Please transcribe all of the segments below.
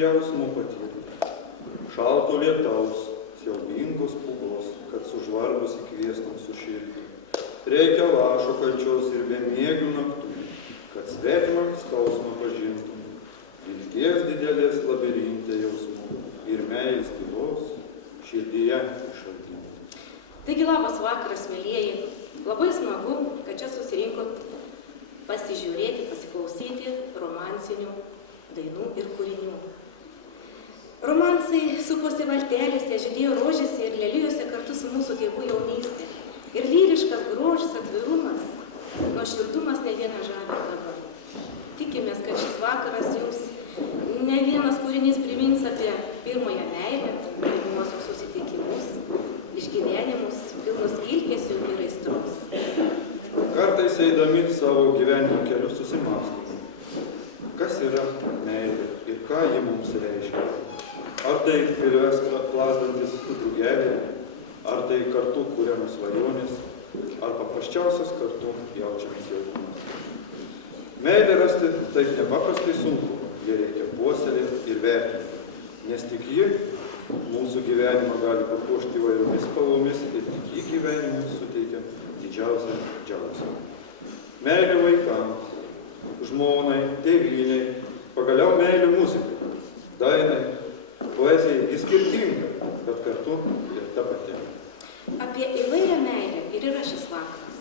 jausmo patirti. Šalto lietaus, siaubingos pūgos, kad sužvarbusi kviestum su širdį. Reikia lašo kančios ir bemiegių naktų, kad svetimą skausmą pažintum. Vilties didelės labirinte jausmų ir meilės tylos širdyje iššaltinti. Taigi labas vakaras, mielieji. Labai smagu, kad čia susirinkot pasižiūrėti, pasiklausyti romansinių dainų ir kūrinių. Romansai suposi valtelėse, žydėjo rožėse ir lelijose kartu su mūsų tėvų jaunystė. Ir lyriškas grožis, atvirumas, nuoširdumas ne vieną žavi dabar. Tikimės, kad šis vakaras jums ne vienas kūrinys primins apie pirmąją meilę, pirmuosius susitikimus, išgyvenimus, pilnus ilgesių ir aistros. Kartais eidami savo gyvenimo keliu susimąstome, kas yra meilė ir ką ji mums reiškia. Ar tai pilves plazdantis drugeliai, ar tai kartu kuriamos svajonės, ar paprasčiausias kartu jaučiamas jaukumas. Meilė rasti taip nepaprastai sunku, ją reikia puoselėti ir vertinti, nes tik ji mūsų gyvenimą gali papuošti įvairiomis spalvomis ir tik ji gyvenimui suteikia didžiausią džiaugsmą. Meilė vaikams, žmonai, tėvynei, pagaliau meilė muzikai, dainai, poezijai, ji skirtinga, bet kartu ir ta pati. Apie įvairią meilę ir yra šis vakaras.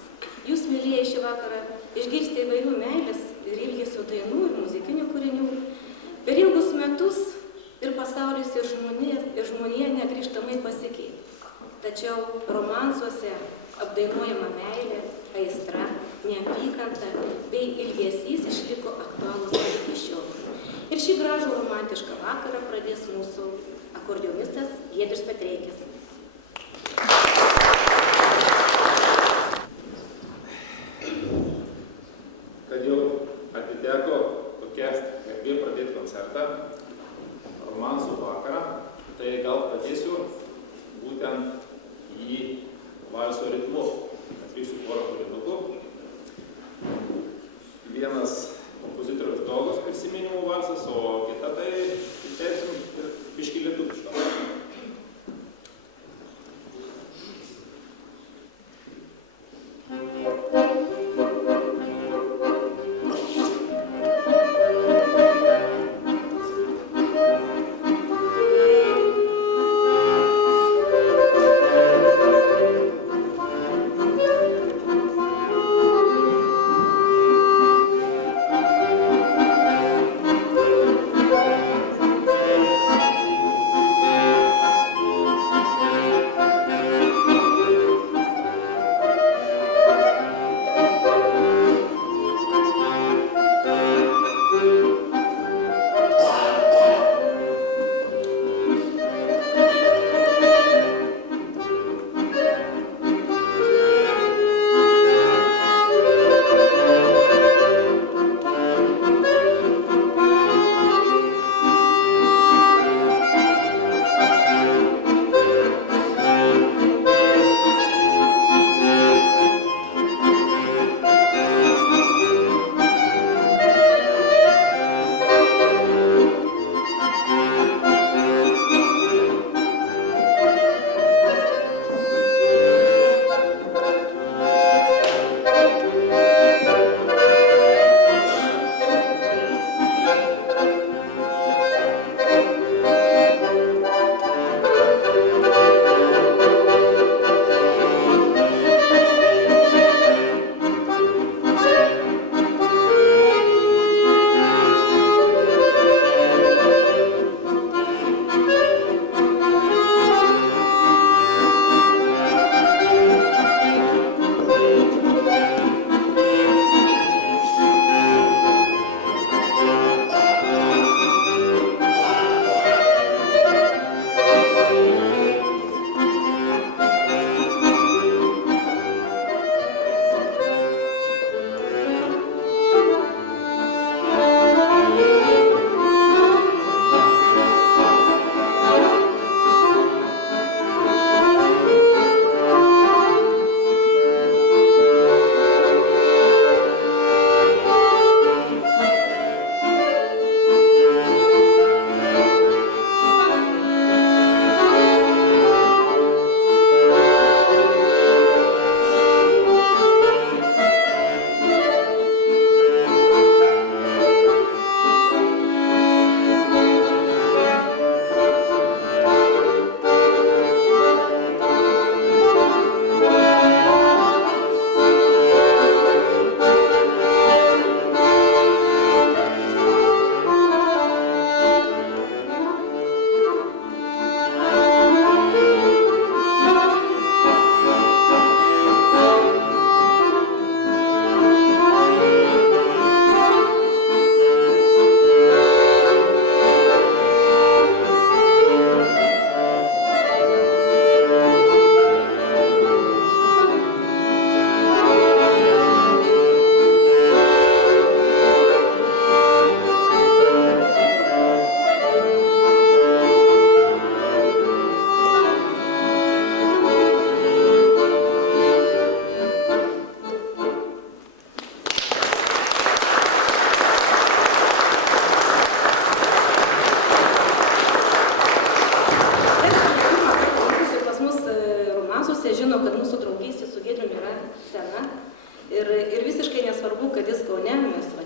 Jūs, mylėjai, šį vakarą išgirsite įvairių meilės ir ilgesio dainų ir muzikinių kūrinių. Per ilgus metus ir pasaulis ir žmonija negrįžtamai pasikeitė. Tačiau romansuose apdainuojama meilė, aistra, neapykanta bei ilgesys išliko aktualūs iki šiol. Ir šį gražų romantišką vakarą pradės mūsų akordeonistas Giedrius Petreikis. Kad jau atiteko tokia garbė pradėti koncertą, romansų vakarą, tai gal pradėsiu būtent į valso ritmu. Atvyksiu porą kūrinukų. Vienas kompozitoriaus Dogos prisiminimų valsas, o kita tai teisim ir biškį lietuvišką.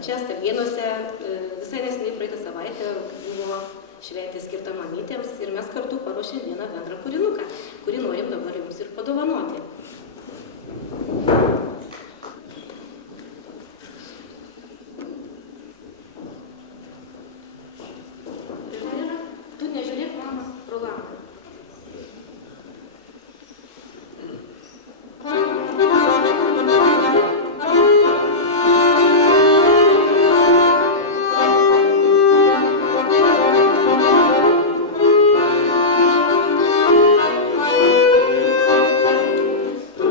čia Stalėnuose visai neseniai praeitą savaitę buvo šventė skirta mamytėms ir mes kartu paruošėm vieną bendrą kūrinuką, kurį norim dabar jums ir padovanoti. Tu nežiūrėk, mama, pro langą. Tu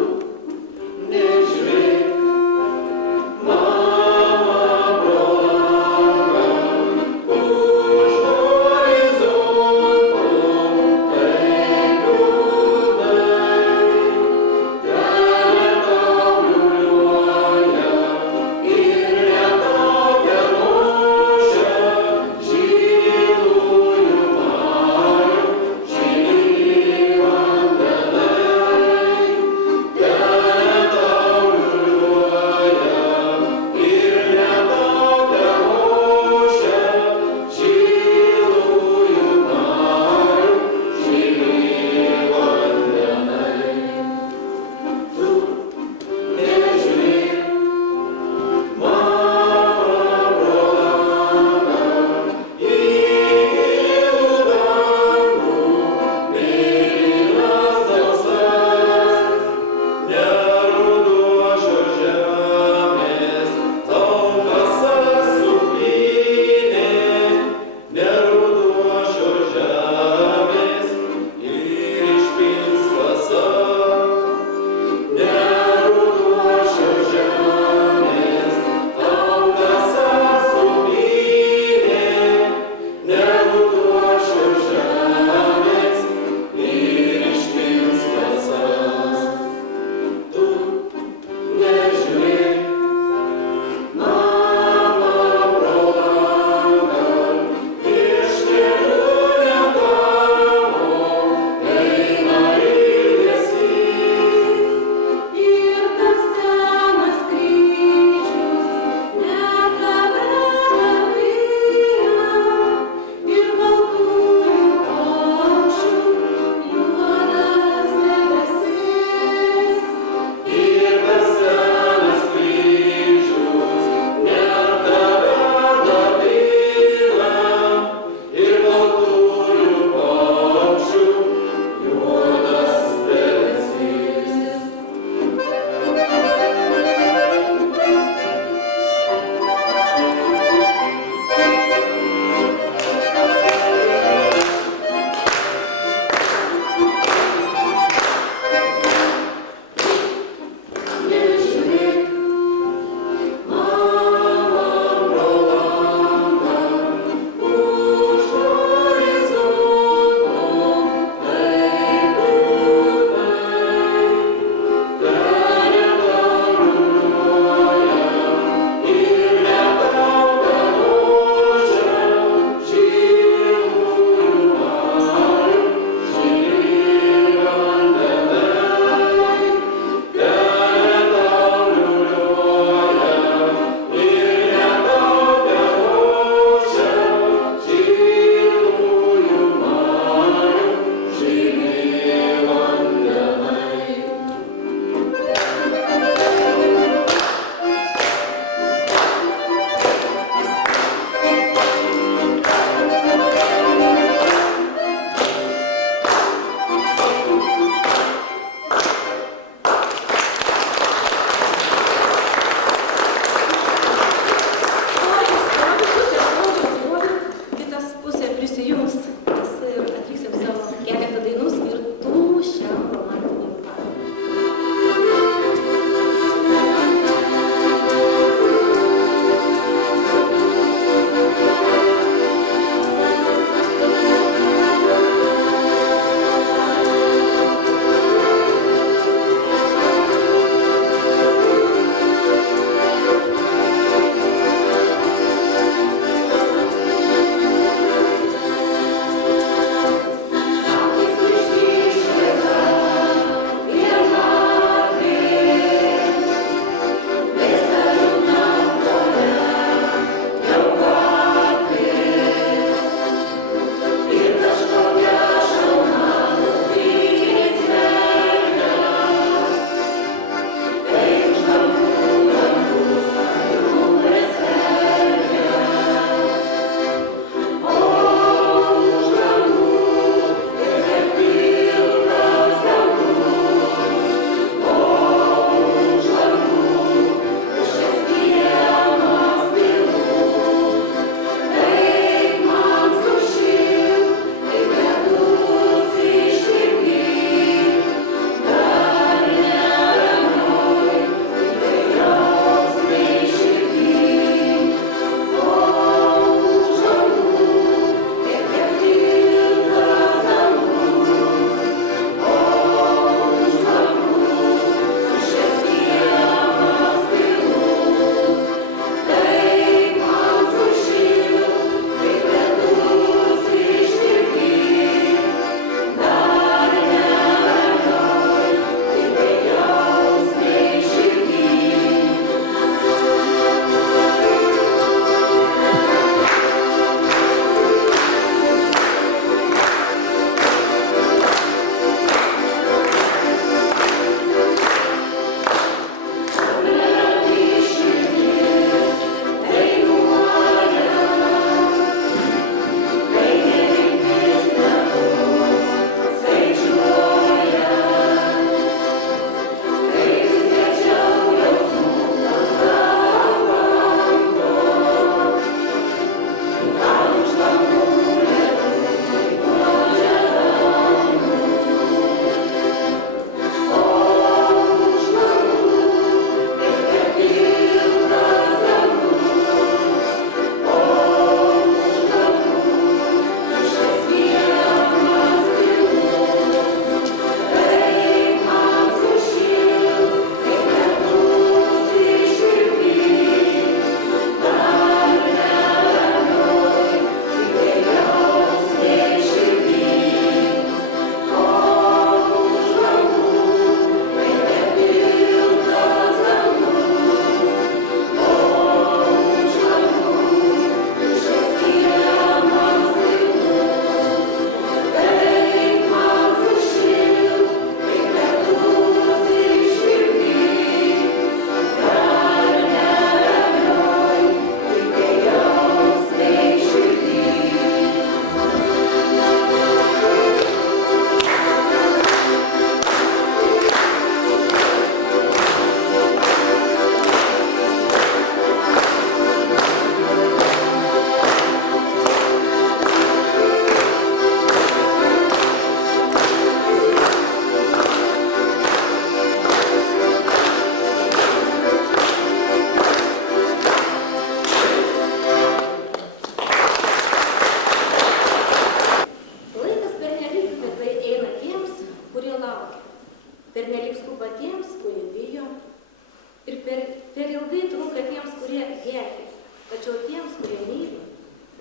kurie myli,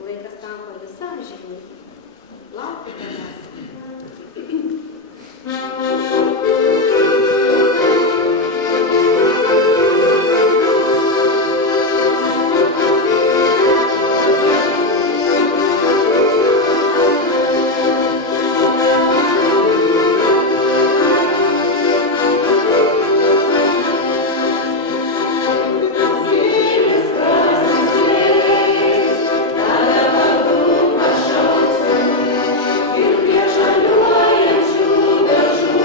laikas tampa visam žemyn. Laukiu tavęs. Ir prie žaliuojančių dažų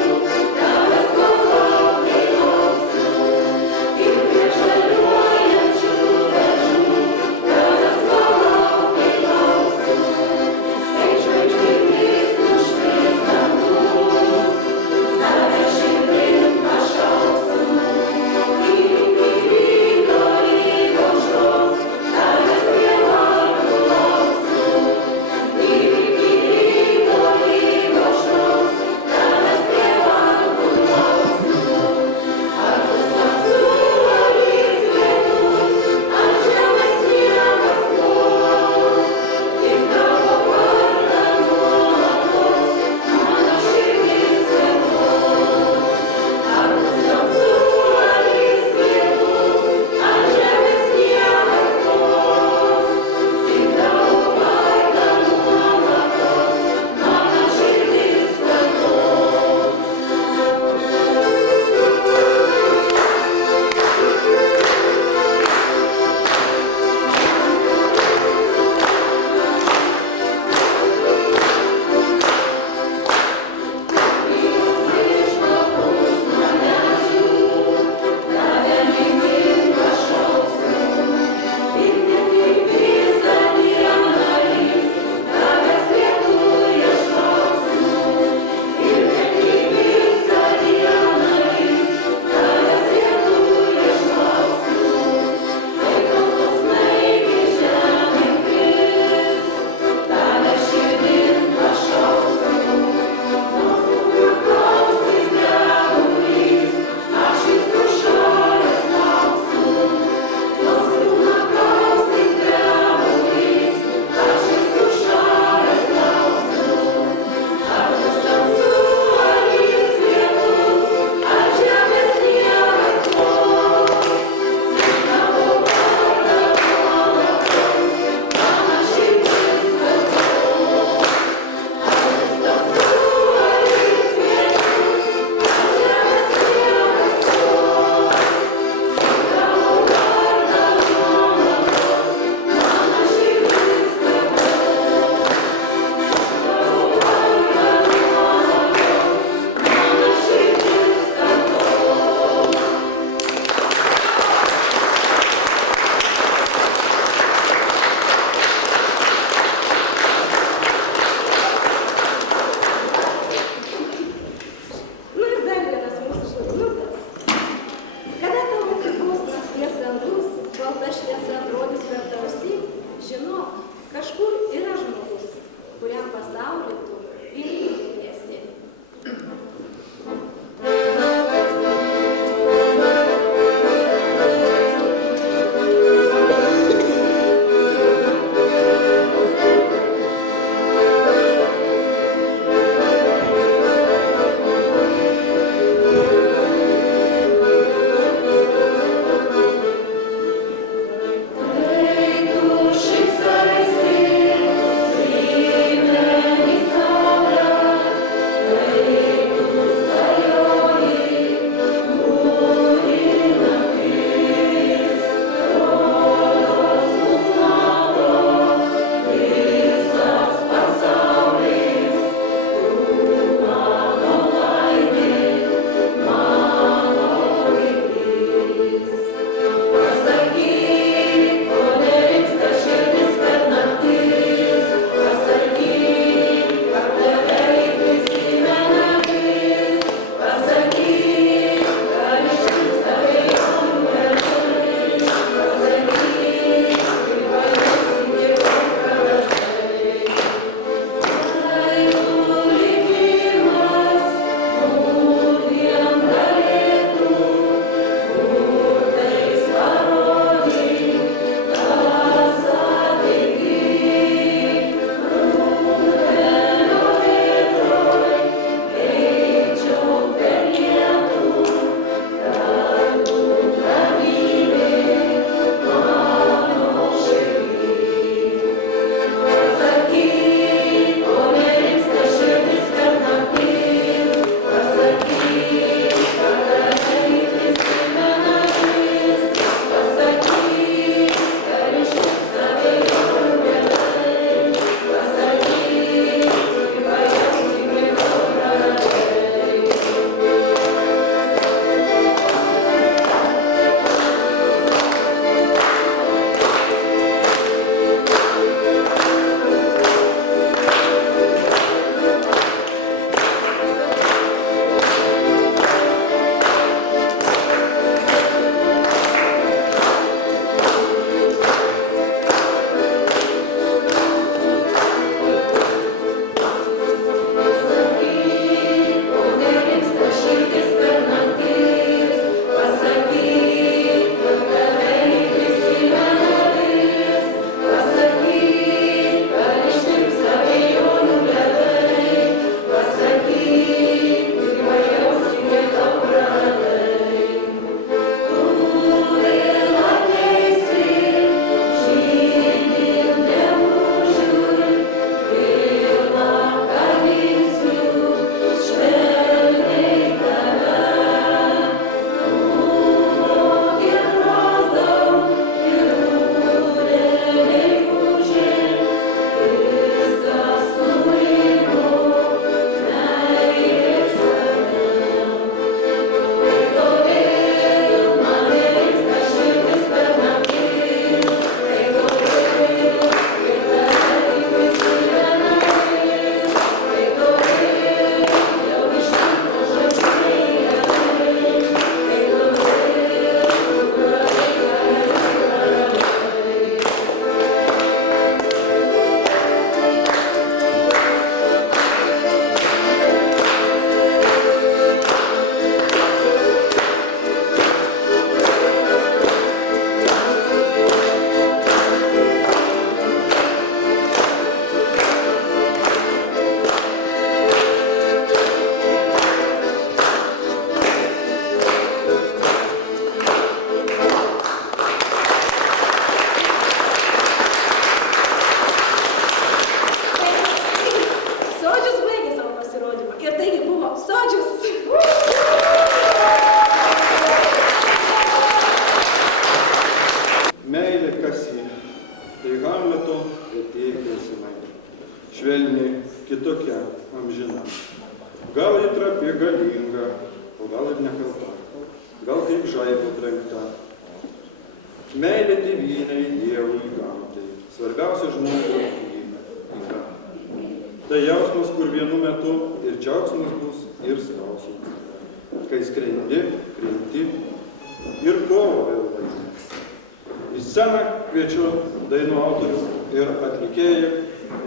metu retieji klausimai. Švelniai, kitokia, amžina. Gal ji trapi, galinga, o gal ir nekalta. Gal kaip žaibo trenkta. Meilė tėvynei, Dievui, gamtai. Svarbiausia žmogui yra. Tai jausmas, kur vienu metu ir džiaugsmas bus, ir skausmas. Kai skrendi, krenti ir kovo vėl laimi. Į sceną kviečiu dainų autorių ir atlikėją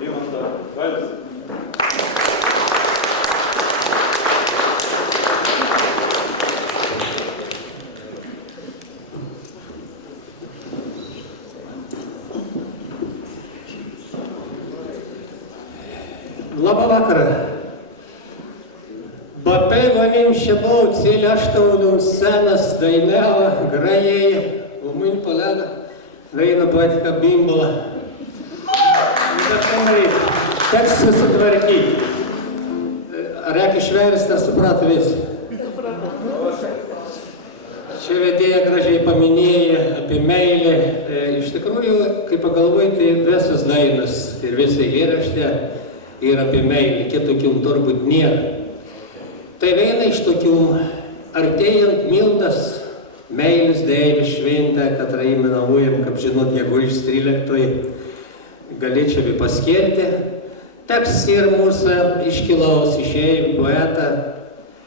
Rimantą Valsą. Labą vakarą. Бапей ваним ще був ціляштовним сцена здайнела, граєє, уминь поляна, вейна батька бімбала. І так говорить, так все сотворить. Реки шверста супратовець. Čia vedėja gražiai paminėjo apie meilę. Iš tikrųjų, kai pagalvojate, visas dainas ir visą eilėraštę ir apie meilę, kitokių turbūt nėra. Tai viena iš tokių artėjant mildas meilės dėvė šventę, katrą įmenaujam, kaip žinot, jeigu iš 13 galėčiau paskelbti. Tekstas ir mūsų iškilaus išėjų poetą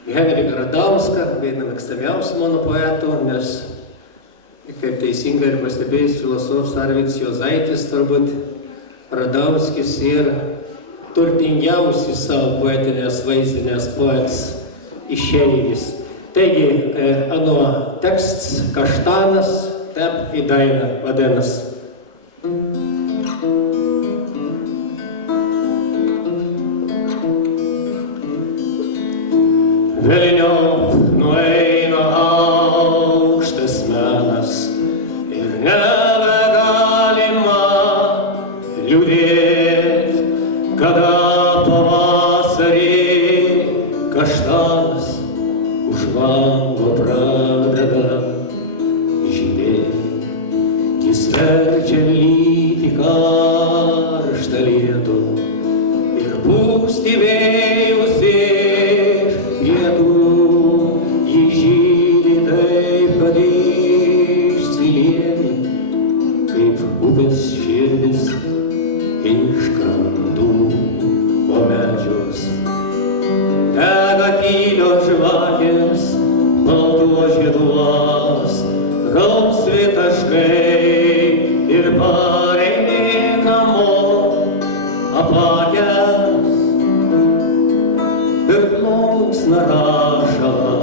Henriką Radauską, vieną mėgstamiausių mano poetų, nes, kaip teisingai ir pastebėjęs filosofas Arvydas Juozaitis, turbūt Radauskis ir turtingiausias savo poetinės vaizdinės poetas išeivis. Taigi, ano tekstas Kaštanas, taip į dainą vadinasi. Velniop nueina aukštas menas ir nebegalima liūdėt, kada pavasarį kaštanas už lango pradeda žydėt. Jis verčia lyti karštą lietų ir pūsti vėjus iš pietų. Jį žydi taip, kad išsilieti, kaip upės širdis iš krantų, o medžios dega tylios žvakės, baltuos žieduos, rausvi taškai ir pareini namo apakęs ir plunksna rašala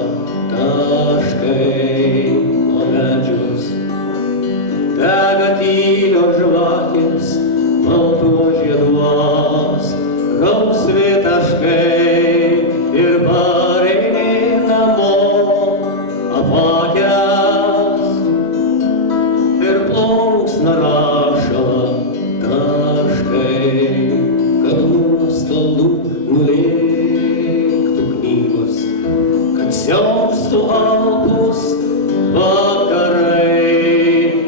taškai, o medžios dega tylios žvakės, baltuos žieduos, rausvi taškai ir pareini namo apakęs ir plunksna rašala taškai, kad nuo stalų nulėktų knygos, kad siaustų alpus vakarai,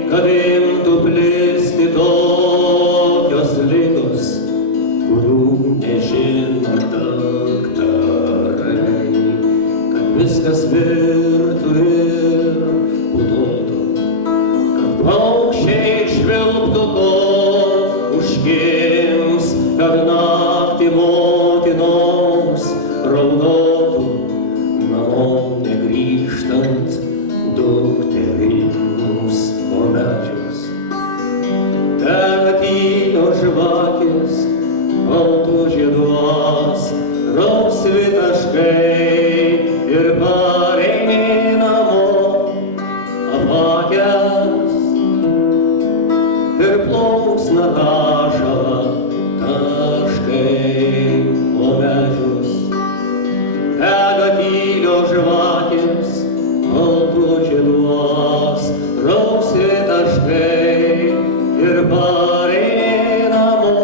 kad imtų plisti tokios ligos, kurių nežino daktarai, kad viskas virtų ir putotų, kad paukščiai švilptų, kol užgims, kad naktį motinoms raudotų, namo negrįžtant dukterims, o medžios dega tylios žvakės, baltuos žieduos, rausvi taškai ir pareini namo apakęs ir plunksna rašala taškai, o medžios dega tylios žvakės, baltuos žieduos, rausvi taškai ir pareini namo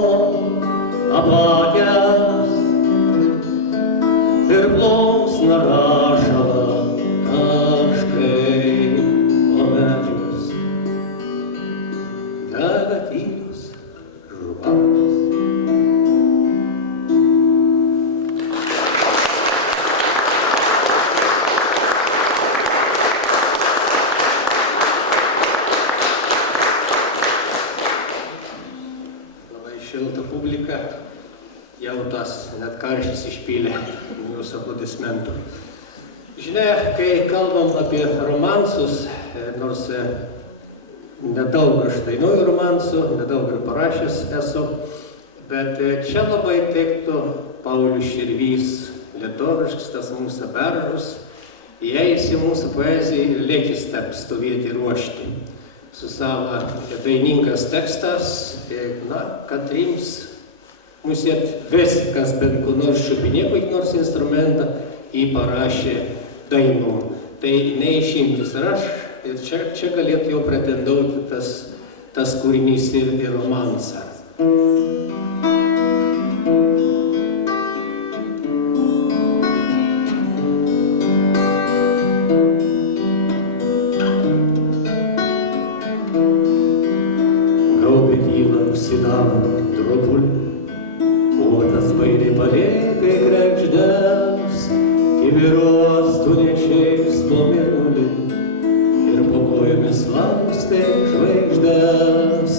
šilta publika, jau tas net karštis išpylė jūsų aplodismentų. Žinia, kai kalbam apie romansus, nors nedaug aš dainuoju romansų, nedaug ir parašęs esu, bet čia labai teiktų Paulius Širvys, lietuviškas tas mūsų beržus, įeis į mūsų poeziją ir lėkis tarp stovėti ruošti. Su savo dainingas tekstas, kad rims mūsų atvesi, kas bent kur nors šupinė, kokį nors instrumentą, jį parašė dainų. Tai neišimtis ir aš, ir čia galėtų jau pretendauti tas kūrinys ir romansą. Gaubė tylą užsidaro drobulį, uotas bailiai palėkai kregždes, kibiruos tu nešiais po mėnulį ir po kojomis lankstai žvaigždes.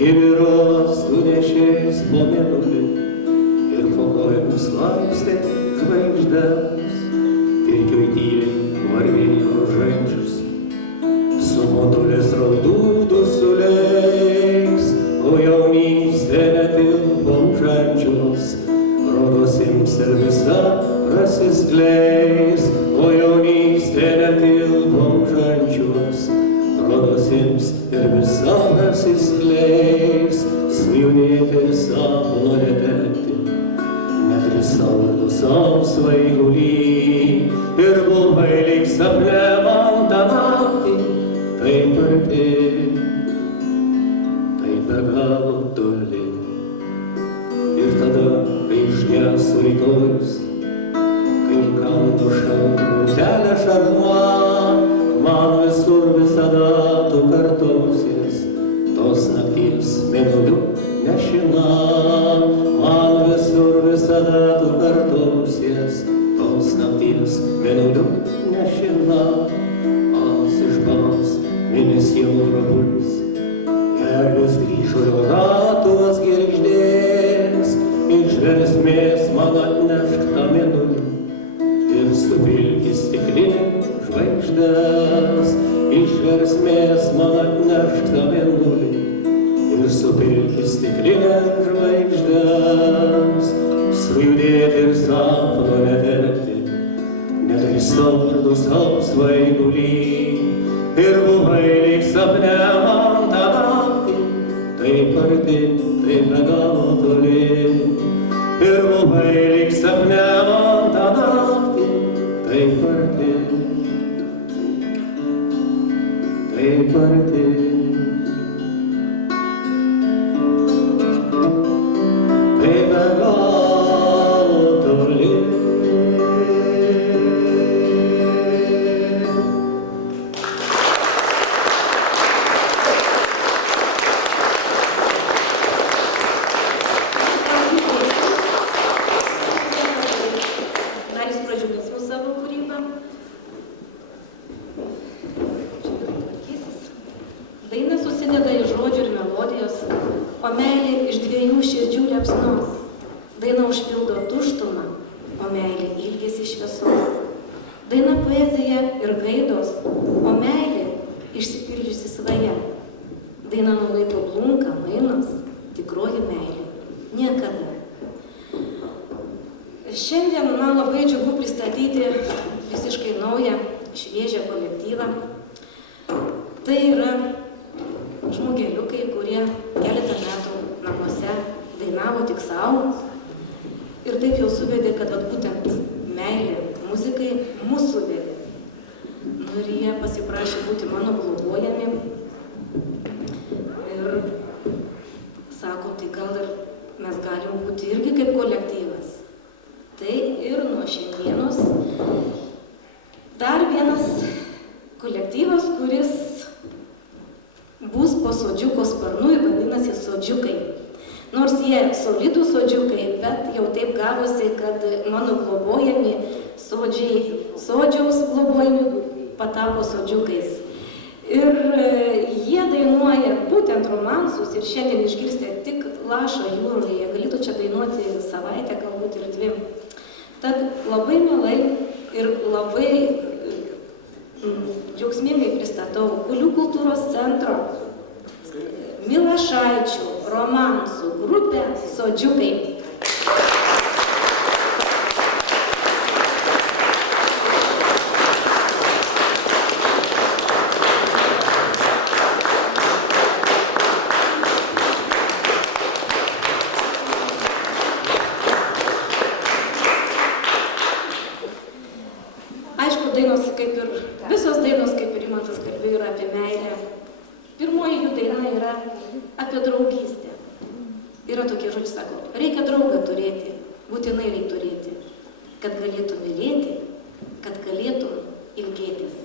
Kibiruos tu nešiais po mėnulį ir po kojomis lankstai žvaigždes. Pirkioj tyliai varvėjo rožančius, su motulės raudų dusuliais, o jaunystė netilpo užančios, rodos ims ir visa prasiskleis, o jaunystė netilpo užančios, rodos ims ir visa prasiskleis, sujudėti ir sapno netekti, nedrįsau ir dusau svaigulį, ir buvai lyg sapne man tą naktį, taip arti, taip be galo toli. Ir tada, kai išgesų rytojus, kai kanto šaltelė šarma, man visur visada tu kartosies, tos nakties mėnulių nešina. Man visur visada tu kartosies, tos nakties mėnulių nešina. Pasižbals mėnesienų drabulis, eglės grįžo jo ratos girgždės, iš versmės man atnešk tą mėnulį ir supilki stiklinę žvaigždes. Iš versmės man atnešk tą mėnulį ir supilki stiklinę žvaigždes. Sujudėti ir sapno netekti, nedrįsau ir dusau svaigulį, ir buvai lyg sapne man tą naktį, taip arti, taip be galo toli. Ir buvai lyg sapne man tą naktį, taip arti, taip arti. Taip be galo toli. Daina susideda iš žodžių ir melodijos, o meilė iš dviejų širdžių liepsnos. Daina užpildo tuštumą, o meilė ilgesi šviesos. Daina poezija ir gaidos, o meilė išsipildžiusi svaja. Daina nulaiko blunka, mainos, tikroji meilė. Niekada. Šiandien man labai džiugu pristatyti visiškai naują, šviežią kolektyvą. Tai yra žmogeliukai, kurie keletą metų namuose dainavo tik savo. Ir taip jau suvedė, kad būtent meilė muzikai mūsų suvedė. Ir jie pasiprašė būti mano globojami. Ir sako, tai gal ir mes galim būti irgi kaip kolektyvas. Tai ir nuo šiandienos dar vienas kolektyvas, kuris bus po sodžiuko sparnu ir vadinasi Sodžiukai. Nors jie solidų sodžiukai, bet jau taip gavosi, kad mano globojami sodžiaus globojami patapo sodžiukais. Ir jie dainuoja būtent romansus ir šiandien išgirsite tik lašo jūroje, galėtų čia dainuoti savaitę, galbūt ir 2. Tad labai mielai ir labai džiaugsmingai pristatau Kulių kultūros centro Milašaičių romansų grupę Sodžiukai. Aišku, dainos kaip ir, visos dainos, kaip ir Rimantas kalbėjo, yra apie meilę. Pirmoji jų daina yra apie draugystę. Yra tokie žodžiai, sako, reikia draugą turėti, būtinai reikia turėti, kad galėtum mylėti, kad galėtum ilgėtis.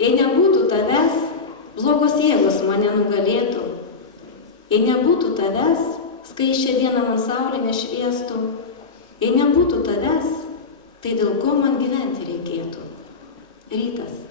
Jei nebūtų tavęs, blogos jėgos mane nugalėtų. Jei nebūtų tavęs, skaisčią dieną man saulė nešviestų. Jei nebūtų tavęs, tai dėl ko man gyventi reikėtų. Rytas.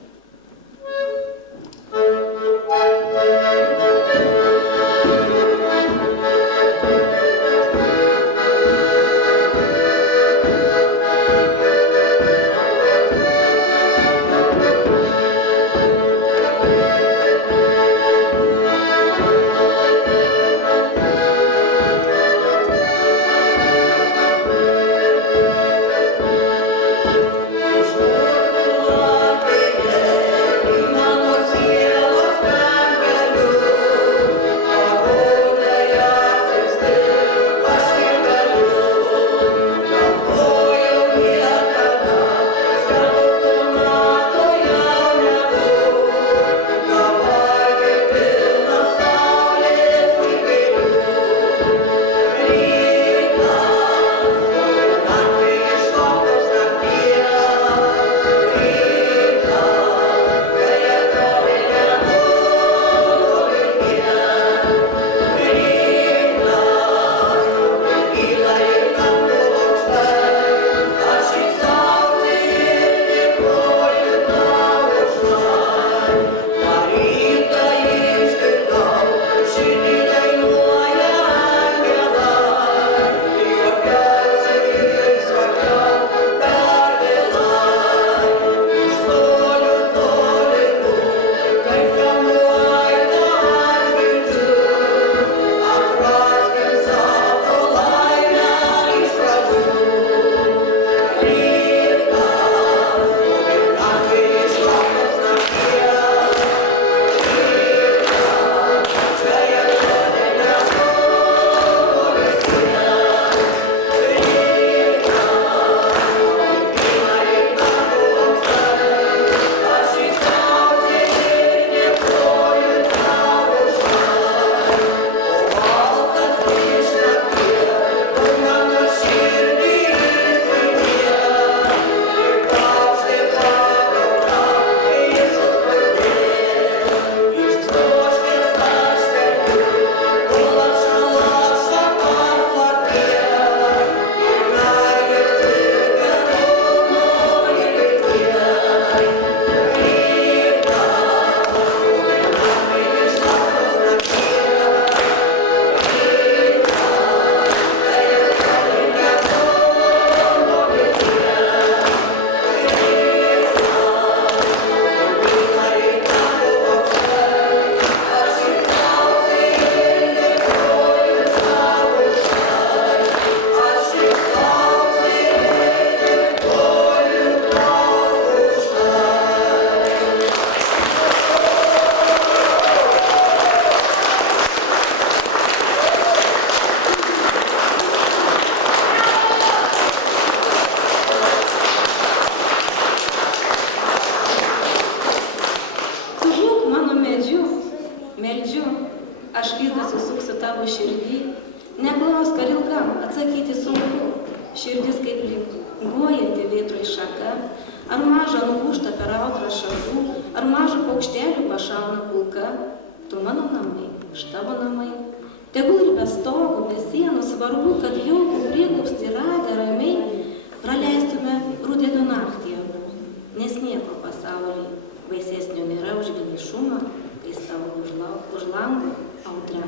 širdis kaip linguojanti vėtroj šaka, ar mažą nulūžta per audrą šakų, ar mažą paukštelių pašauna kulka, tu mano namai, aš tavo namai. Tegul ir be stogo, be sienų, svarbu, kad jaukų prieglobstį radę ramiai praleistume rudenio naktį, nes nieko pasaulyje baisesnio nėra už vienišumą, kai stalo už lango audra.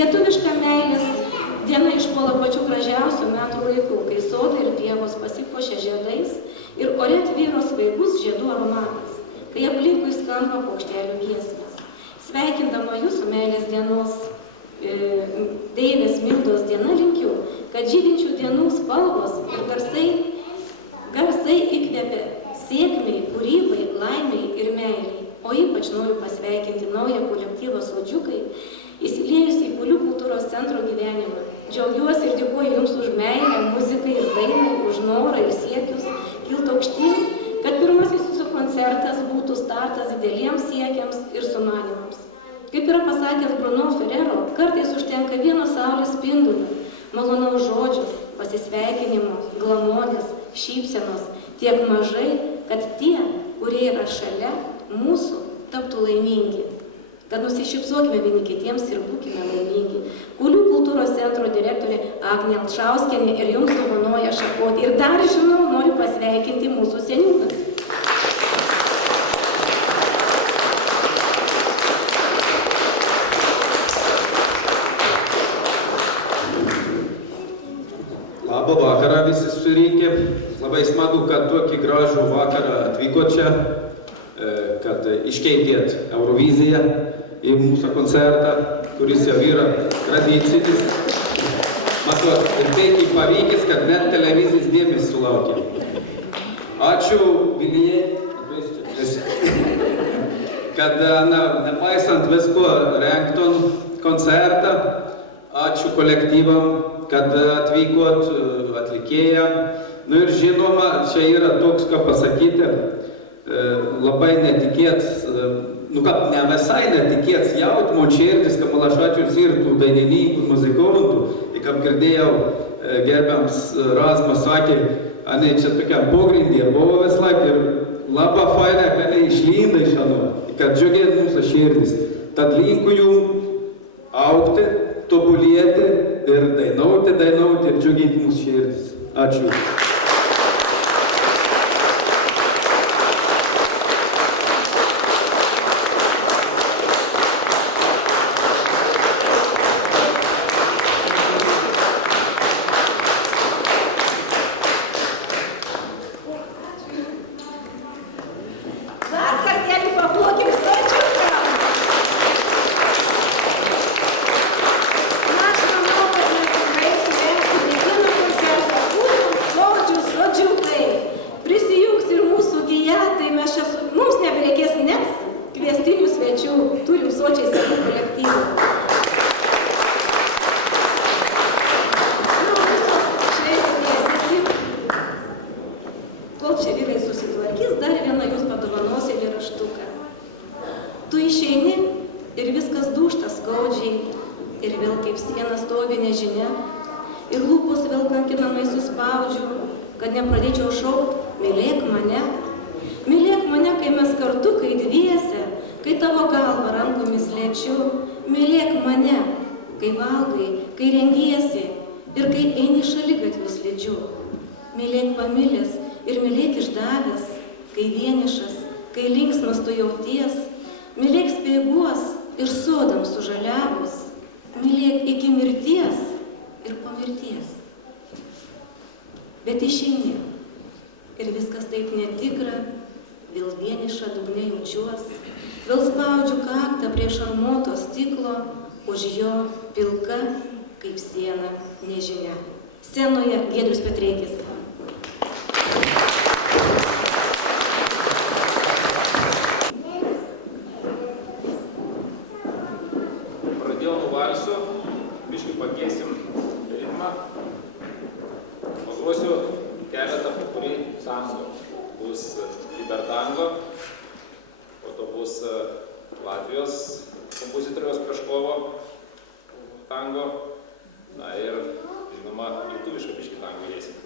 Lietuviška meilės diena išpuola pačių gražiausių metų laikų, kai sodai ir pievos pasipuošia žiedais ir ore tvyro svaigus žiedų aromatas, kai aplinkui skamba paukštelių giesmės. Sveikindama jūsų meilės dienos Deivės Mildos diena linkiu, kad žydinčių dienų spalvos ir garsai įkvėpia sėkmiai, kūrybai, laimiai ir meiliai. O ypač noriu pasveikinti naują kolektyvą Sodžiukai, įsiliejus į Kulių kultūros centro gyvenimą. Džiaugiuosi ir dėkuoju Jums už meilę, muzikai ir dainai, už norą ir siekius kilti aukštyn, kad pirmasis Jūsų koncertas būtų startas dideliems siekiams ir sumanimams. Kaip yra pasakęs Bruno Ferrero, kartais užtenka vieno saulės spindulio, malonaus žodžio, pasisveikinimo, glamonės, šypsenos, tiek mažai, kad tie, kurie yra šalia mūsų, taptų laimingi. Tad nusišypsokime vieni kitiems ir būkime laimingi. Kulių kultūros centro direktorė Agnė Alšauskienė ir Jums dovanoja šakotį. Ir dar, žinau, noriu pasveikinti mūsų seniūnas. Labą vakarą visi surinkę. Labai smagu, kad tokį gražų vakarą atvyko čia, kad iškeitėt Euroviziją į mūsų koncertą, kuris jau yra tradicinis. Matot, ir taip pavykęs, kad net televizijos dėmesį sulaukė. Ačiū Vilijai, kad nepaisant visko rengton koncertą, ačiū kolektyvam, kad atvykot, atlikėjam. Nu ir žinoma, čia yra toks, ką pasakyti, labai netikėts, ne visai netikėts jautimo širdis, kad malašačius ir tų dainininkų, muzikantų. Ir kaip girdėjau, gerbiams Razmas sakė, ane čia tokiam pogrindė buvo vis laik ir labai faina, kad neišlyna iš ano, kad džiugėt mūsų širdis. Tad linku jums augti, tobulėti ir dainuoti ir džiuginti mūsų širdis. Ačiū. Bet išeini ir viskas taip netikra, vėl vieniša dugne jaučiuos, vėl spaudžiu kaktą prie šarmuoto stiklo, už jo pilka kaip siena nežinia. Scenoje Giedrius Petreikis. Pradėjau nuo valsų, biškį pakeisim ritmą. Pagrosiu keletą popurį tango. Bus Libertango, po to bus Latvijos kompozitoriaus Praškovo tango, na ir, žinoma, lietuvišką biškį tango dėsim.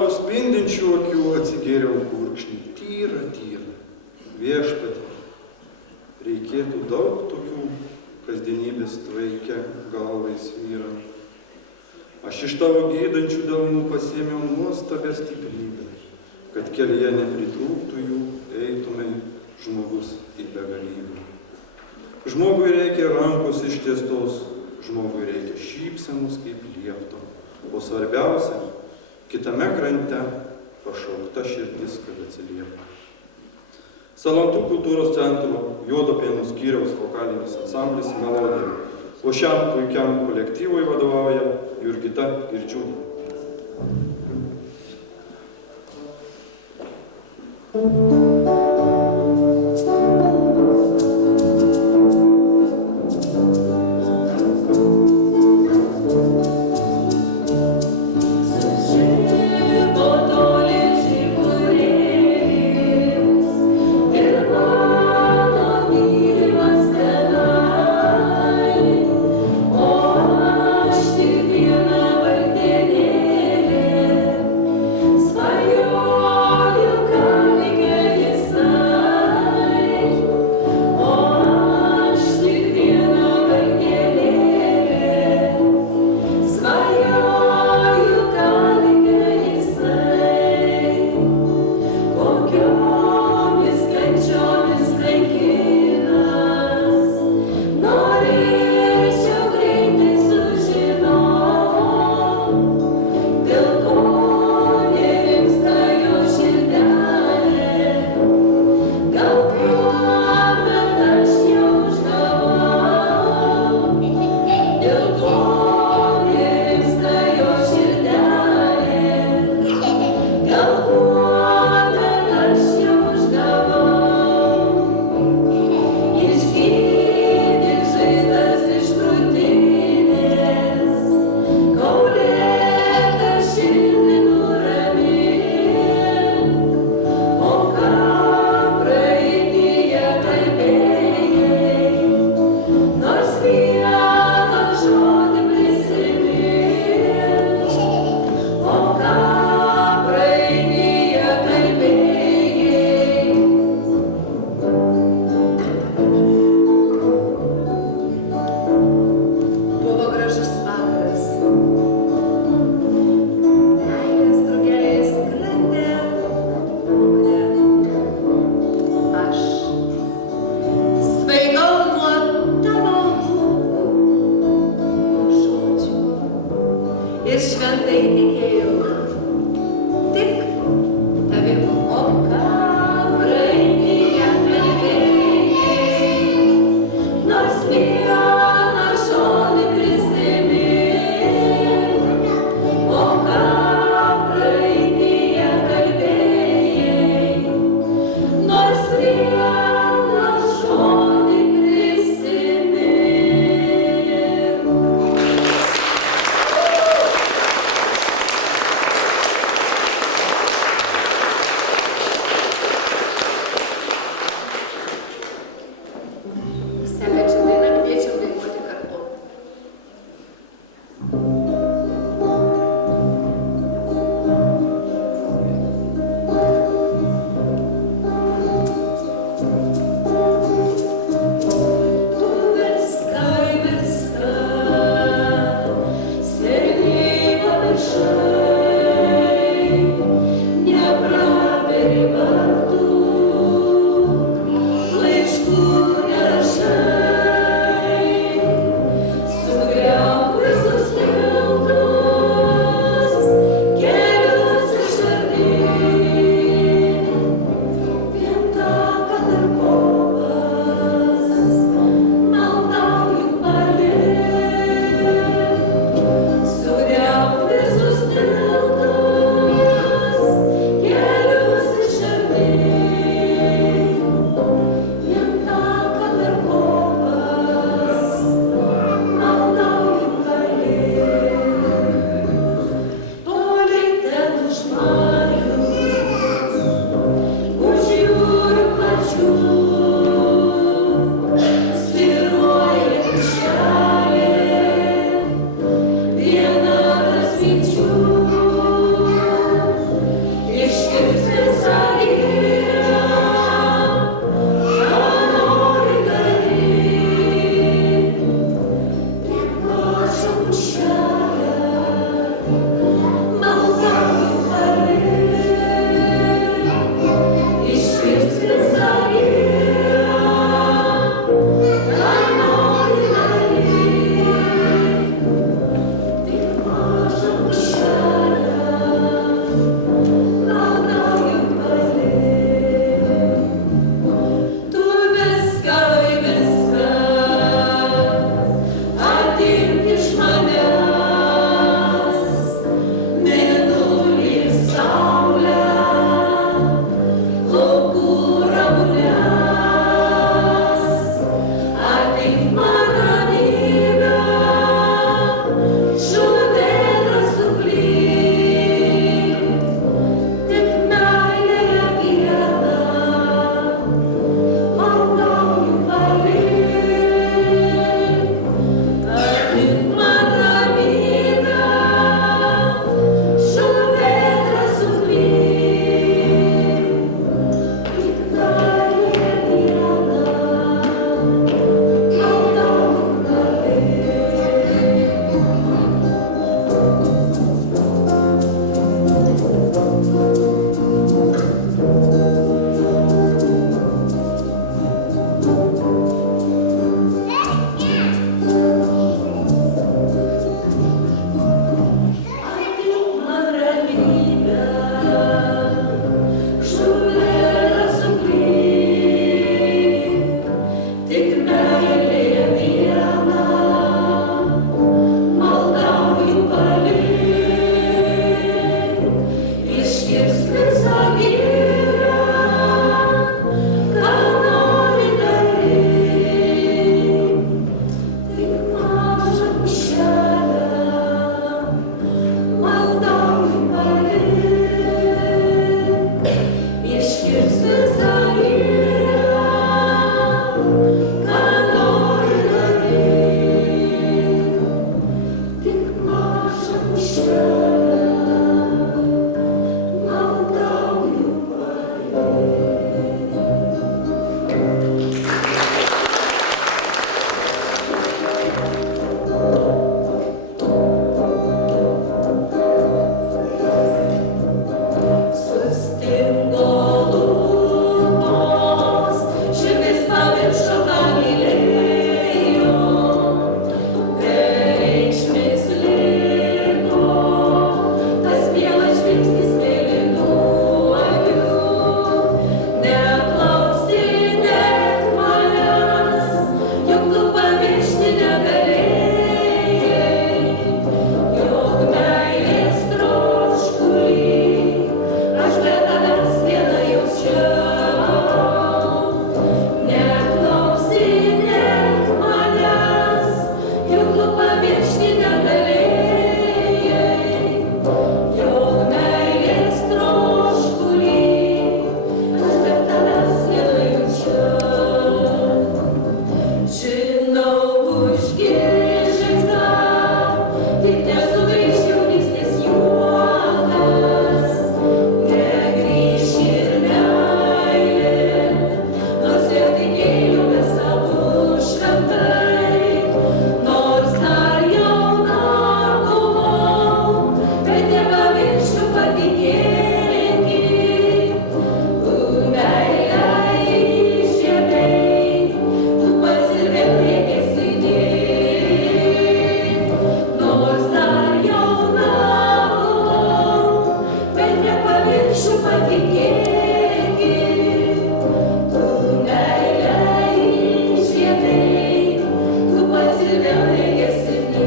tavo spindinčių akių atsigėriau gurkšnį. Tyra, tyra. Viešpatie, reikėtų daug tokių kasdienybės tvaikę galvai svyra. Aš iš tavo gydančių delnų pasėmiau nuostabę stiprybę, kad kelyje nepritrūktų jų, eitumei žmogus į begalybę. Žmogui reikia rankos ištiestos, žmogui reikia šypsenos kaip liepto, o svarbiausia, kitame krante pašaukta širdis, kad atsilieptų. Salantų kultūros centro Juodupėnų skyriaus vokalinis ansamblis Melodija, o šiam puikiam kolektyvui vadovauja Jurgita Girdžiūnė. Toli ten už marių paviršių patikėkit, tu meilę įžiebei, tu pats ir vėl negesini.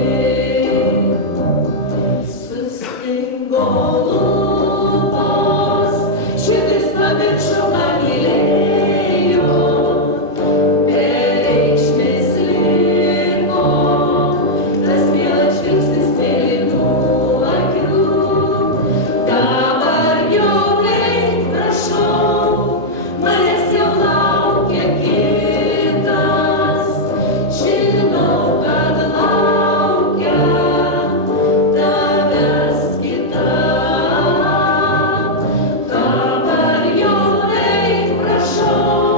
Sustingo lūpos, širdis pamiršo, ką mylėjo, bereikšmis liko, tas mielas žvilgsnis mėlynų akių. Dabar jau eik, prašau, manęs jau laukia kitas, žinau, kad laukia tavęs kita. Dabar jau eik, prašau,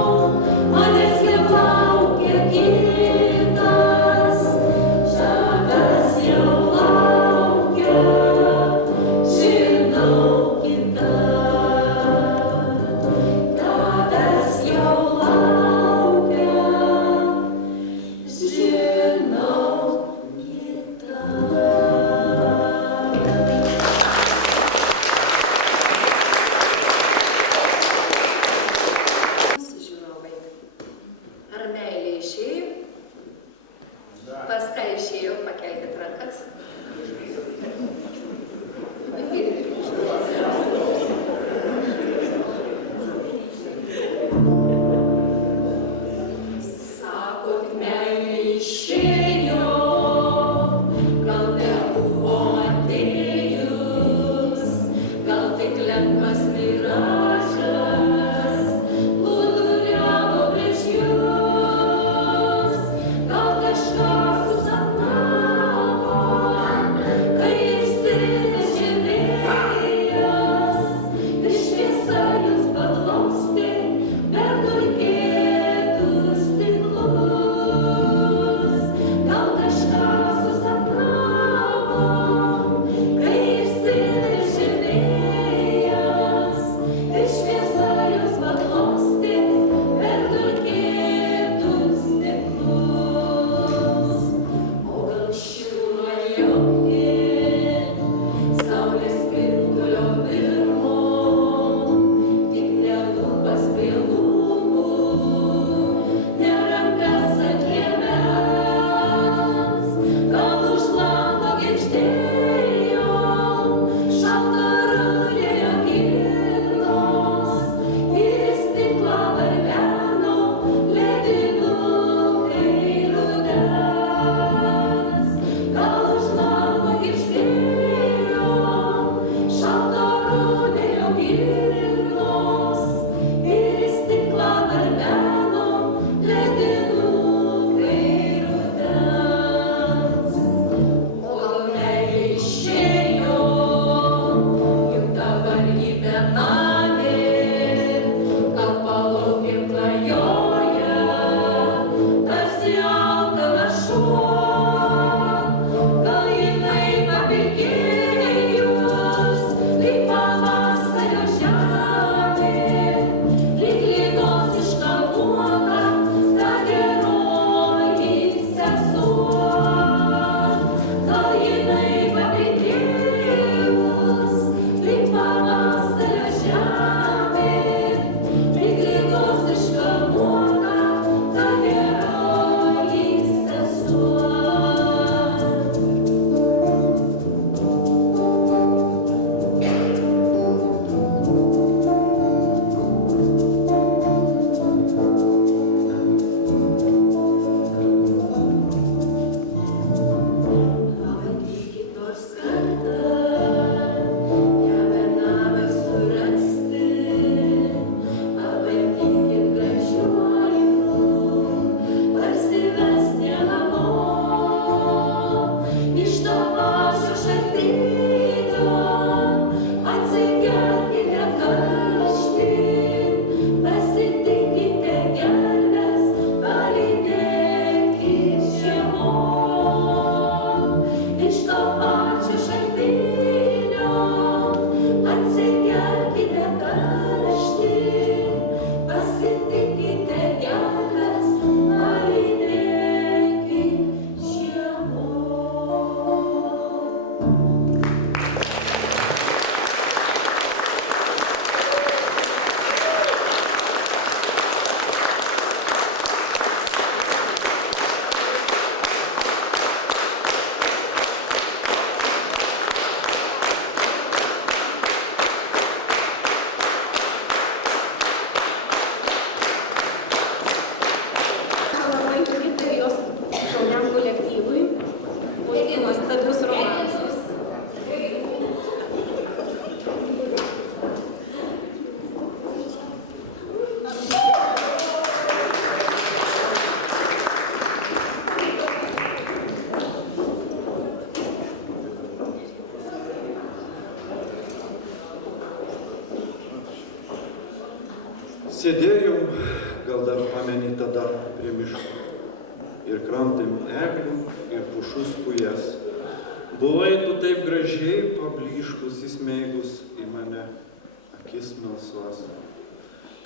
manęs jau laukia kitas, tavęs jau laukia, žinau, kita. Tavęs jau laukia, žinau, kita. Mūsų žiūrovai, ar meilė išėjo? Pas ką išėjo, pakelkit rankas. Sakot, meilė išėjo, gal nebuvo atėjus, gal tik lengvas miražas plūduriavo prieš jus, gal kažką susapnavo, kai išsinešė vėjas, ir šviesa jus paglostė per dulkėtus tinklus. Gal kažką susapnavo, kai išsinešė vėjas, Sėdėjom, gal dar pameni tada prie miško ir kramtėm eglių ir pušų skujas. Buvai tu taip gražiai pablyškus, įsmeigus į mane akis melsvas.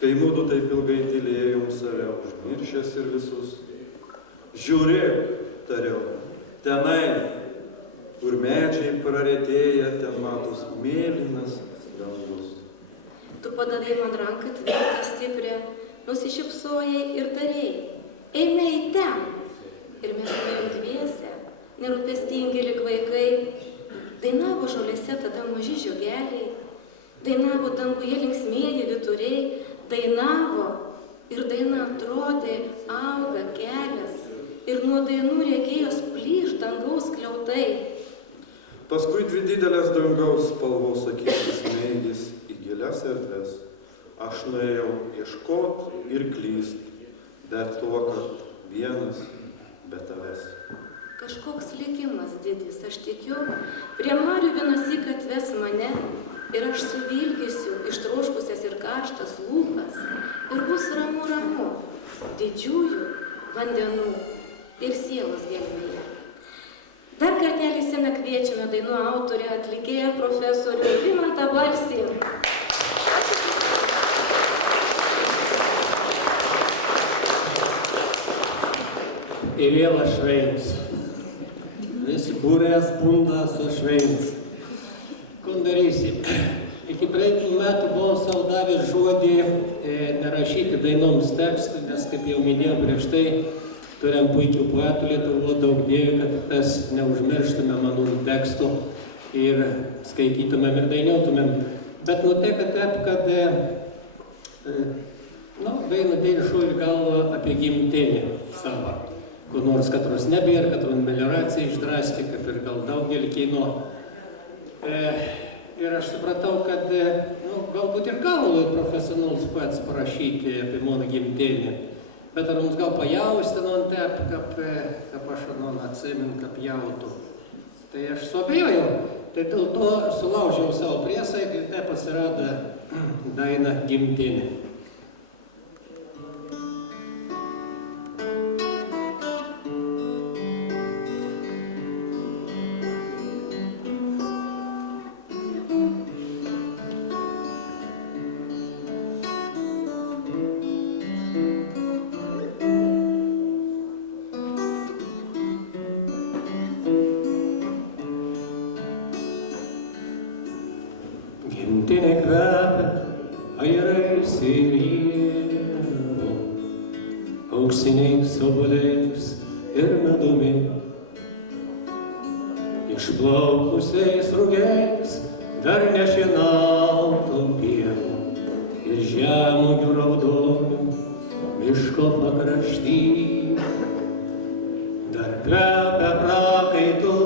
Kai mudu taip ilgai tylėjom save, užmiršęs ir visus. Žiūrėk, tariau, tenai, kur medžiai praretėja, ten matos mėlynas dangus. Tu padavai man ranką tvirtą stiprią, nusišypsojai ir tarėjai, eime į ten. Ir mes nuėjom dviese, nerūpestingi lyg vaikai. Dainavo žolėse tada maži žiogeliai, dainavo danguje linksmieji vyturiai, dainavo ir daina atrodė auga kelias ir nuo dainų regėjos plyš dangaus skliautai. Paskui dvi didelės dangaus spalvos akis smeigis į gilias erdves. Aš nuėjau ieškot ir klyst, bet tuo, kad vienas be tavęs. Kažkoks likimas didis, aš tikiu, prie marių vienąsyk atves mane ir aš suvilgysiu ištroškusias ir karštas lūpas ir bus ramu ramu didžiųjų vandenų ir sielos gelmėje. Dar kartelį sceną kviečiame dainų autorę, atlikėją profesorių Rimantą Balsį. Ir vėl aš veins. Visi būrės bunda su šveins. Ko darysim? Iki praeitų metų buvau sau davęs žodį nerašyti dainoms tekstų, nes, kaip jau minėjau prieš tai, turim puikių poetų Lietuvoje, daug dievių, kad tas neužmirštume manų tekstų ir skaitytumėm ir dainuotumėm. Bet nuteka taip, kad daina dėl šūlį galva apie gimtinį savo. Kur nors katros nebėra, katrų melioracija išdraskė, kaip ir gal daugelį kino. Ir aš supratau, kad galbūt ir galų profesionalus pats parašyti apie mano gimtinį. Bet ar mums gal pajausti non taip, kaip aš atsimenu, kaip jautų. Tai aš suabejojau. Tai dėl to sulaužiau savo priesaiką ir taip atsirado daina gimtinė. Gimtinė kvepia ajerais ir ievų, auksiniais obuoliais ir medumi, išplaukusiais rugiais dar nešienautų pievų ir žemuogių raudonių miško pakrašty. Dar kvepia prakaitu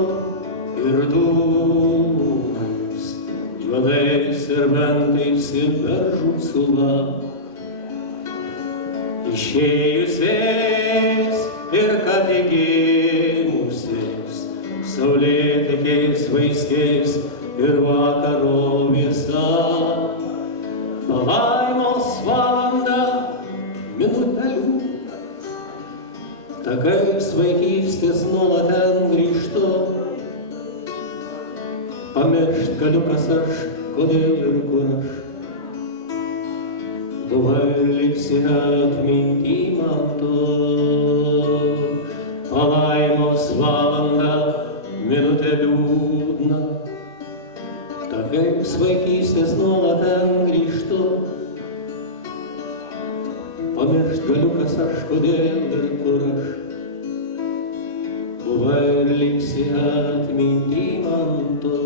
ir dūmais, juodais serbentais ir beržų sula. Išėjusiais ir ką tik gimusiais, saulėtekiais vaiskiais ir vakaro vėsa. Palaimos valanda minutę liūdna, takais vaikystės nuolat ten grįžtu. Pamiršt galiu, kas aš, kodėl ir kur aš. Buvai ir liksi atminty man tu. Palaimos valanda minutė liūdna, takais vaikystės nuolat ten grįžtu. Pamiršt galiu, kas aš, kodėl ir kur aš. Buvai ir liksi atminty man tu.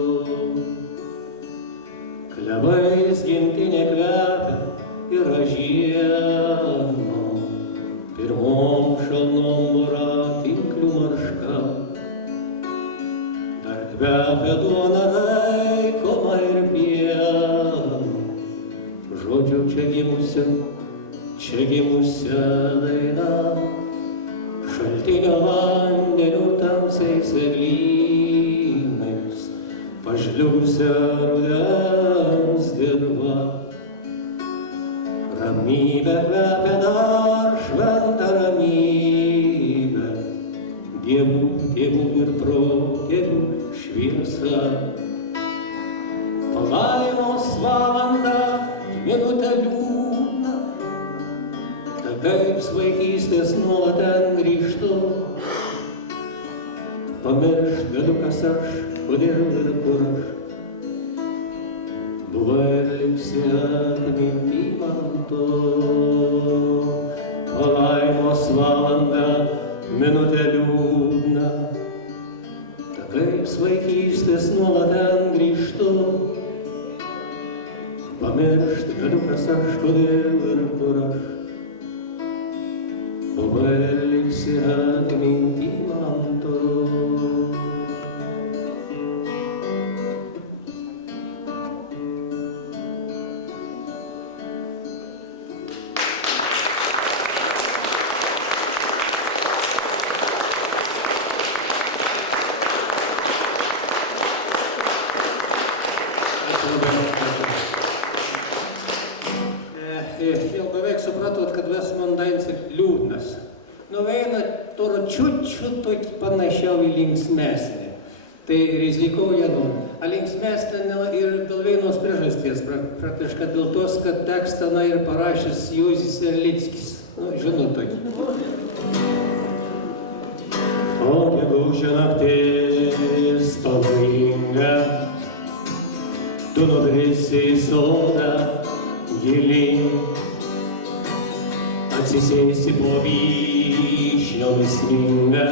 Klevais gimtinė kvepia ir ražieno, pirmom šalnom voratinklių marška. Dar kvepia duona laikoma ir pienu, žodžiu čia gimusia daina. Šaltinio vandeniu tamsiais eglynais, pažliugusia rudens dirva. Ramybė kvepia dar šventą ramybę, dievų, tėvų ir protėvių šviesa. Palaimos valanda, minutę liūdna, takais vaikystės nuolat ten grįžtu. Pamiršt galiu, kas aš, kodėl ir kur aš. Buvai ir liksi atminty man tu. Palaimos valanda, minutė liūdna, takais vaikystės nuolat ten grįžtu. Pamiršt galiu, kas aš, kodėl ir kur aš. Buvai ir liksi atminty man tu. Jau beveik supratot, kad mes man dainas liūdnas. Nu, eina toro čiut tokį panašiau į linksmesnį. Tai rizikuoja, a linksmesnė ir dėl vienos priežasties, praktiškai dėl tos, kad tekstą ir parašęs Juozas Erlickis. Nu, žinot tokį. O gegužė naktis pavojinga, tu nubrisi į sodą gilin, atsisėsi po vyšniomis sninga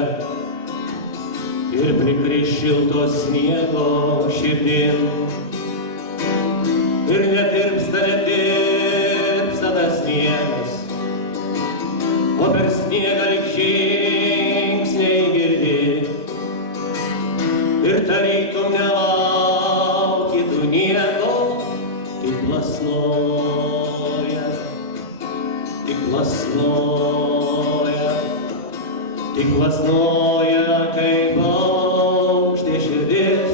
ir prikris šilto sniego širdin. Ir netirpsta tas sniegas, o per sniegą lyg žingsniai girdi. Ir tarytum nelauki tu nieko, tik plasnoja, kaip aukštė širdis.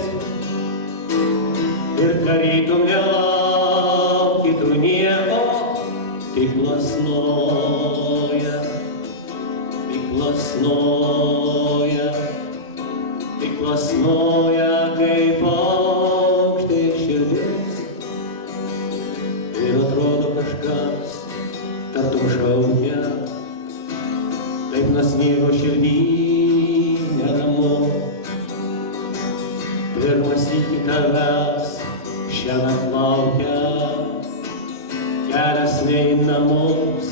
Ir tarytum nelauki tu nieko, tik plasnoja, kaip aukštė širdis. Ir atrodo kažkas tartum šaukia, taip nuo sniego širdį neramu. Pirmas iki tavęs šiąnakt laukia kelias ne į namus,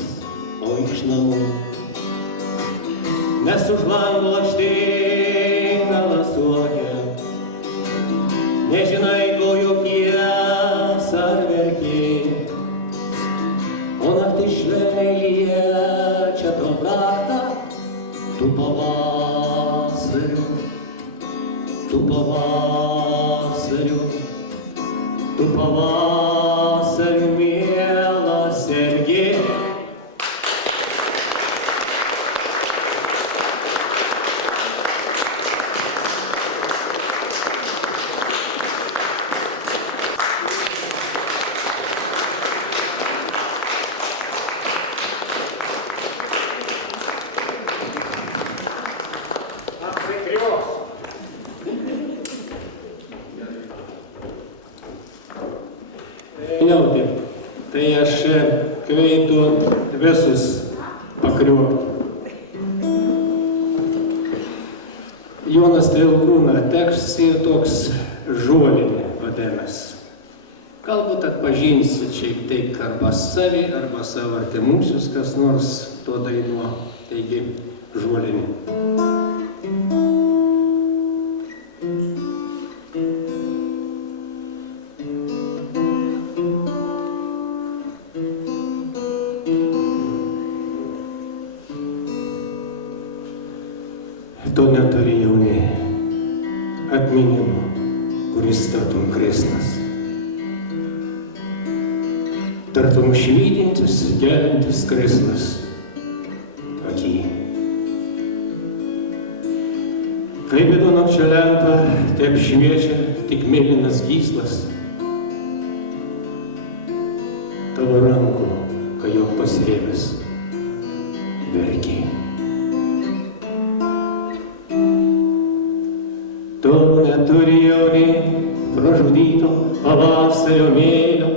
o iš namų. Nes už lango lakštingalas suokia, nežinai, ko juokies ar verki. O naktis švelniai liečia tau kaktą, tu pavasariu, mielas sergi. Tai aš kviečiu visus pakriuoti. Jonas Trilkūnas tekstas yra toks žolinė vadinamas. Galbūt atpažinsit šiek tiek arba savi, arba savo artimuosius, kas nors to dainuo. Taigi, žolinė. Tu neturi jauni atminimo, kuris tartum krislas. Tartum švytintis, gelintis krislas aky. Kaip vidurnakčio lempa, taip šviečia tik mėlynas gyslas. Tavo rankų kai jau pasirėmęs verki. Tu neturi jauni pražudyto pavasario mėlio,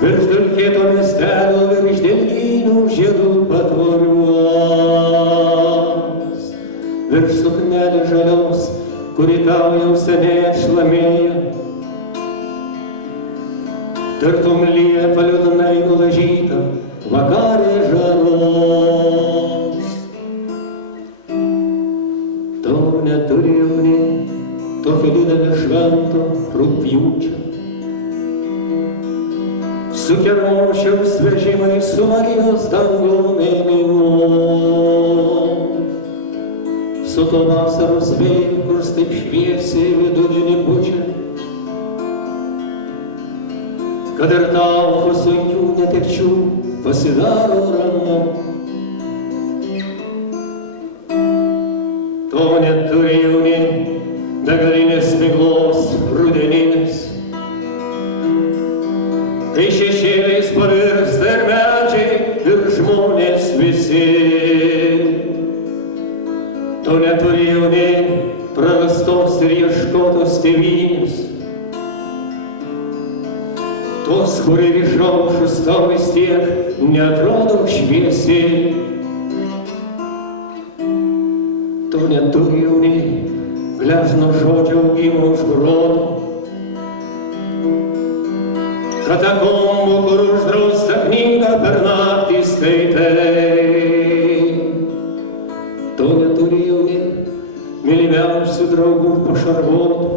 virš dulkėto miestelio, virš dilginių žiedų patvoriuos, virš suknelės žaliaus, kuri tau jau seniai atšlamėjo. Tartum liepa liūdnai nulažyta vakarė žaros. Tu neturi jauni tokio didelio švento rugpjūčio, su kermošiaus vežimai, su Marijos dangum ėmimu, su to vasaros vėju, kurs taip šviesiai vidudienį pučia, kad ir tau po sunkių netekčių pasidaro ramu. To neturi jauni begalinės miglos rudeninės, kai šešėliais pavirsta ir medžiai, ir žmonės visi. To neturi jauni prarastos ir ieškotos tėvynės, tos, kuri išaušus tau vis tiek neatrodo šviesi. To neturi jauni gležno žodžio augimo už grotų, katakombų, kur uždrausta knygą per naktį skaitai. To neturi jauni mylimiausių draugų pašarvotų,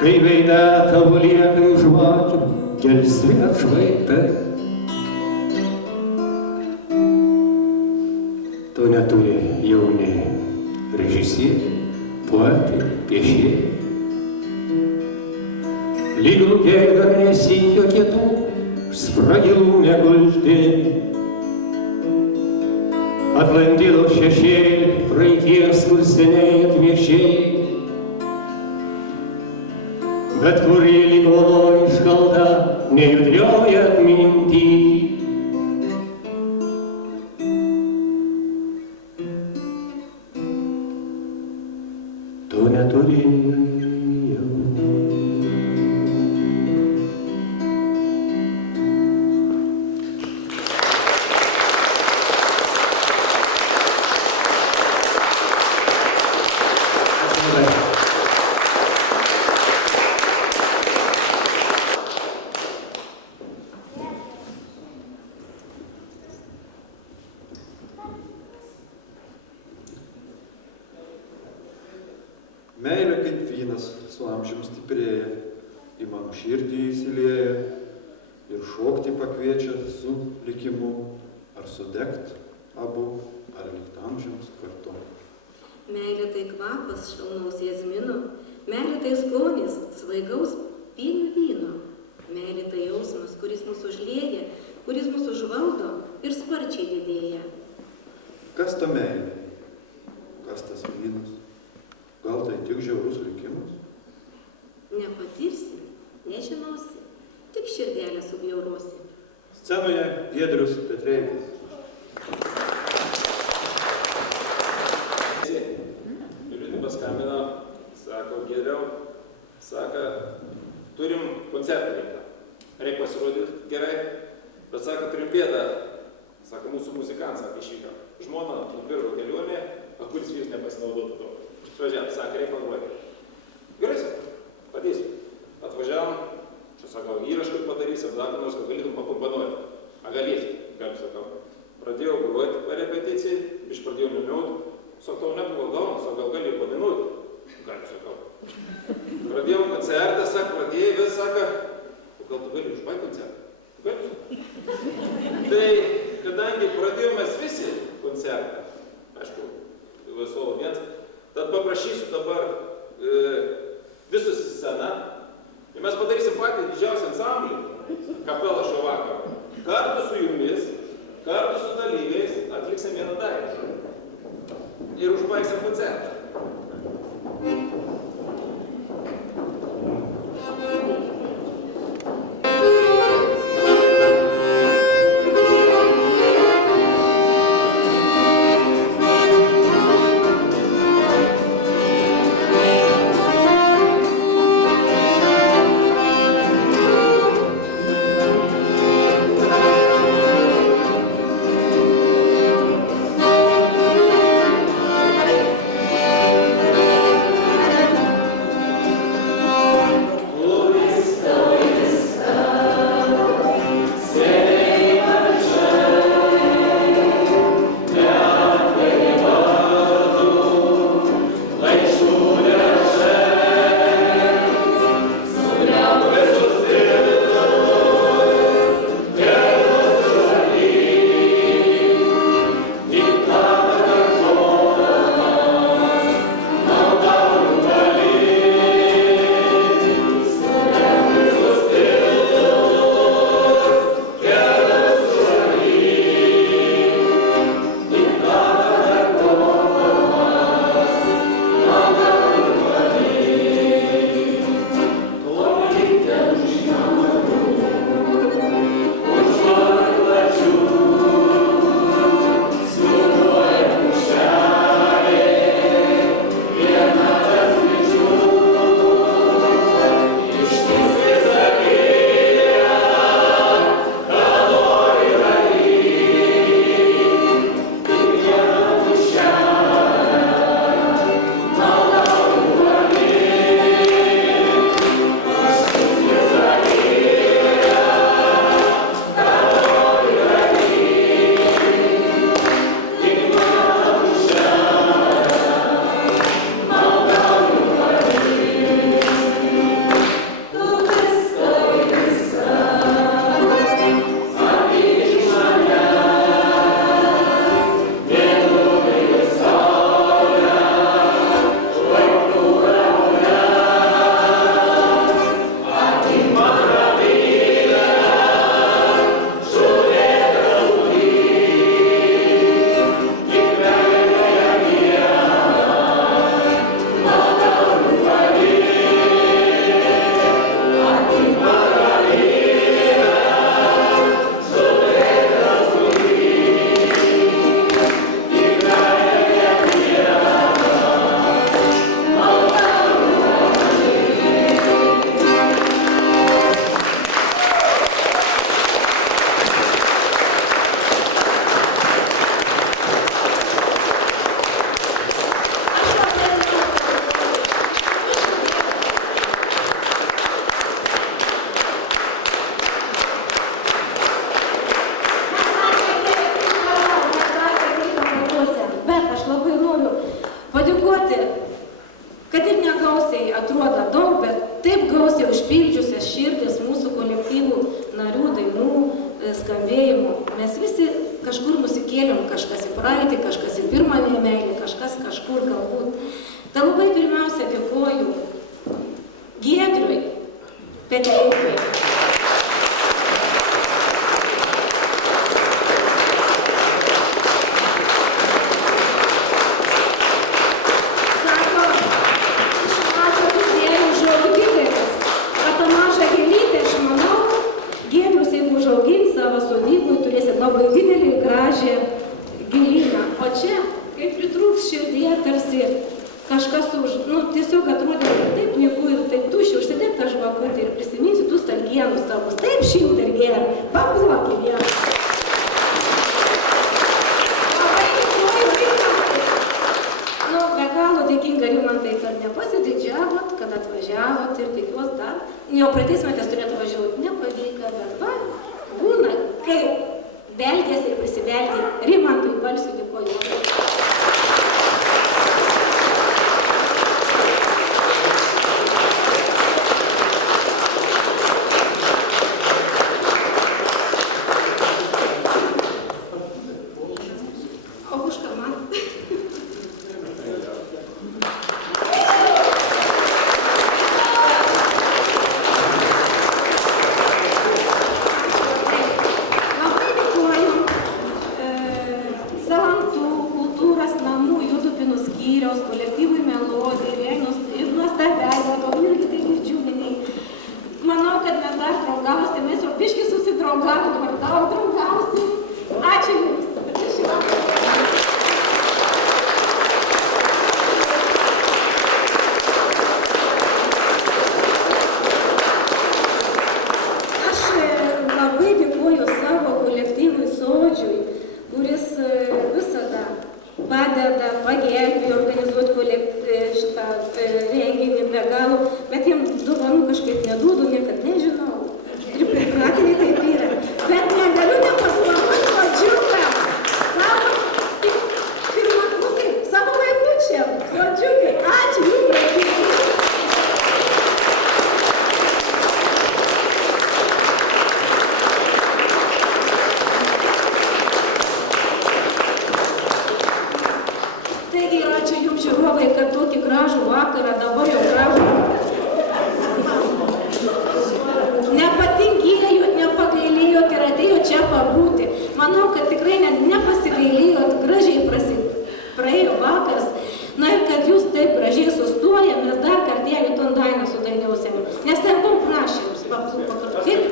kai veide tavo lieka iš žvakių gelsvi atšvaitai. To neturi jauni režisieriai, poetai, piešėjai, lyg lukiai dar nesykio kietų spragilų negulti. Atlantidos šešėlį praeities, kur seniai atviešėjai, bet kur jį lyg uoloj iškalta nejudrioji atminty. Tu neturi jauni. Meilė kaip vynas su amžium stiprėja, į mano širdį įsilieja ir šokti pakviečia su likimu, ar sudegt abu, ar likt amžiams kartu. Meilė tai kvapas švelnaus jazmino, meilė tai skonis svaigaus pilno vyno, meilė tai jausmas, kuris mus užlieja, kuris mus užvaldo ir sparčiai didėja. Kas ta meilė? Kas tas vynas? Gal tai tik žiaurus likimas? Nepatirsi, nežinosi, tik širdelę subjaurosi. Scenoje Giedrius Petreikis. Liūdį paskambino, sako, Giedriau, sako, turim koncertą reikia. Reikia pasirodyti gerai, bet sako, turim bėdą. Sako, mūsų muzikantas, sako, išvyko. Žmona nupirko kelionę, o kuris vis nepasinaudotų to. Išvažiavam, sako, reikia pagalvoti. Gerai, sako, padėsiu. Atvažiavam, čia sako, įrašką padarysim, dar nors, kad galėtum pakomponuoti. A galėsi, galiu, sakau. Pradėjau groti per repeticijai, iš pradėjau niuniuoti. Sakau, nebuvo gauna, sakau, gal gali paminuoti. Galiu, sakau. Pradėjom koncertą, sako, pradėjai vis, sako, gal tu gali užbaigti koncertą? Galiu, sakau. Tai, kadangi pradėjom mes visi koncertą, aišku, solo viens, tad paprašysiu dabar visus į sceną ir mes padarysim patį didžiausią ansamblį, kapelą šio vakaro. Kartu su jumis, kartu su dalyviais atliksim vieną dainą ir užbaigsim koncertą. pašaukė. Sako, iš mažo didėlio užaugo didelis, o tą mažą gėlytę, aš manau, Giedrius, jeigu užaugins savo sodybui, turėsit labai didelį ir gražią gėlyną. O čia, kaip pritrūks širdyje, tarsi kažkas tiesiog atrodė, kad taip nieko ir taip tuščia, užsidėk tą žvakutę ir prisiminsi tų stalgienus tavus. Taip šilta ir gera, paplokė vieną. Labai dėkoju Rimantai. Be galo dėkinga Rimantai, kad nepasididžiavot, kad atvažiavot ir tikiuos dar. Jau praeitais metais turėtų važiuoti, nepavyko, bet va, būna, kai beldėsi ir prisibeldė. Rimantui balsiu dėkoju.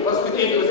Paskutinius